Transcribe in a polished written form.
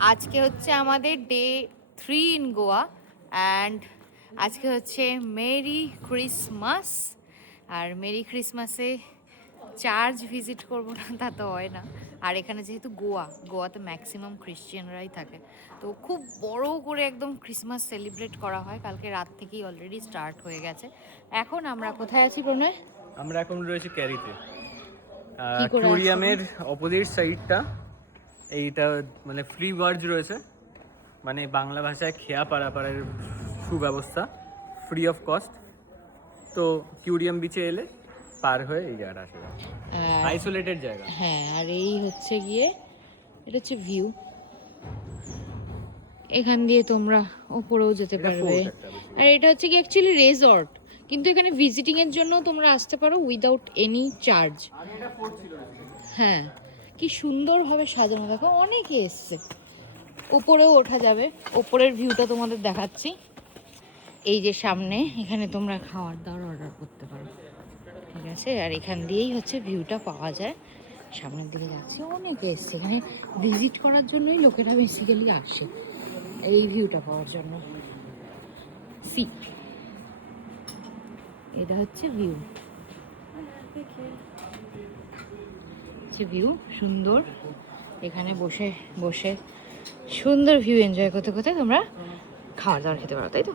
আজকে হচ্ছে আমাদের ডে 3 ইন গোয়া অ্যান্ড আজকে হচ্ছে মেরি ক্রিসমাস। আর মেরি ক্রিসমাসে চার্চ ভিজিট করবো না তা তো হয় না। আর এখানে যেহেতু গোয়াতে ম্যাক্সিমাম ক্রিশ্চিয়ানরাই থাকে, তো খুব বড় করে একদম ক্রিসমাস সেলিব্রেট করা হয়। কালকে রাত থেকেই অলরেডি স্টার্ট হয়ে গেছে। এখন আমরা কোথায় আছি প্রণয়? আমরা এখন রয়েছি ক্যারিতে। কি করে আসবো? অ্যাকুয়ারিয়ামের অপোজিট সাইডটা এইটা মানে ফ্রি ওয়ার্ডস রয়েছে, মানে বাংলা ভাষায় খেয়া পারাপারের সুব্যবস্থা, ফ্রি অফ কস্ট। তো কিউরিয়াম বিচে এলে পার হয়ে এই জায়গাটা আসা যাবে, আইসোলেটেড জায়গা। হ্যাঁ, আর এই হচ্ছে গিয়ে এটা হচ্ছে ভিউ। এখান দিয়ে তোমরা ওপরেও যেতে পারবে। আর এটা হচ্ছে কি অ্যাকচুয়ালি রেজর্ট, কিন্তু এখানে ভিজিটিং এর জন্য তোমরা আসতে পারো উইদাউট এনি চার্জ। হ্যাঁ, কি সুন্দরভাবে সাজানো, দেখো অনেকে এসছে। ওপরেও ওঠা যাবে, ওপরের ভিউটা তোমাদের দেখাচ্ছি। এই যে সামনে, এখানে তোমরা খাওয়ার দাওয়ার অর্ডার করতে পারো, ঠিক আছে। আর এখান দিয়েই হচ্ছে ভিউটা পাওয়া যায়। সামনের দিকে যাচ্ছে, অনেকে এসছে এখানে ভিজিট করার জন্যই, লোকেরা বেসিক্যালি আসে এই ভিউটা পাওয়ার জন্য। সি, এটা হচ্ছে ভিউ, ভিউ সুন্দর। এখানে বসে বসে সুন্দর ভিউ এনজয় করতে করতে তোমরা খাওয়ার দাওয়ার খেতে পারো, তাই তো।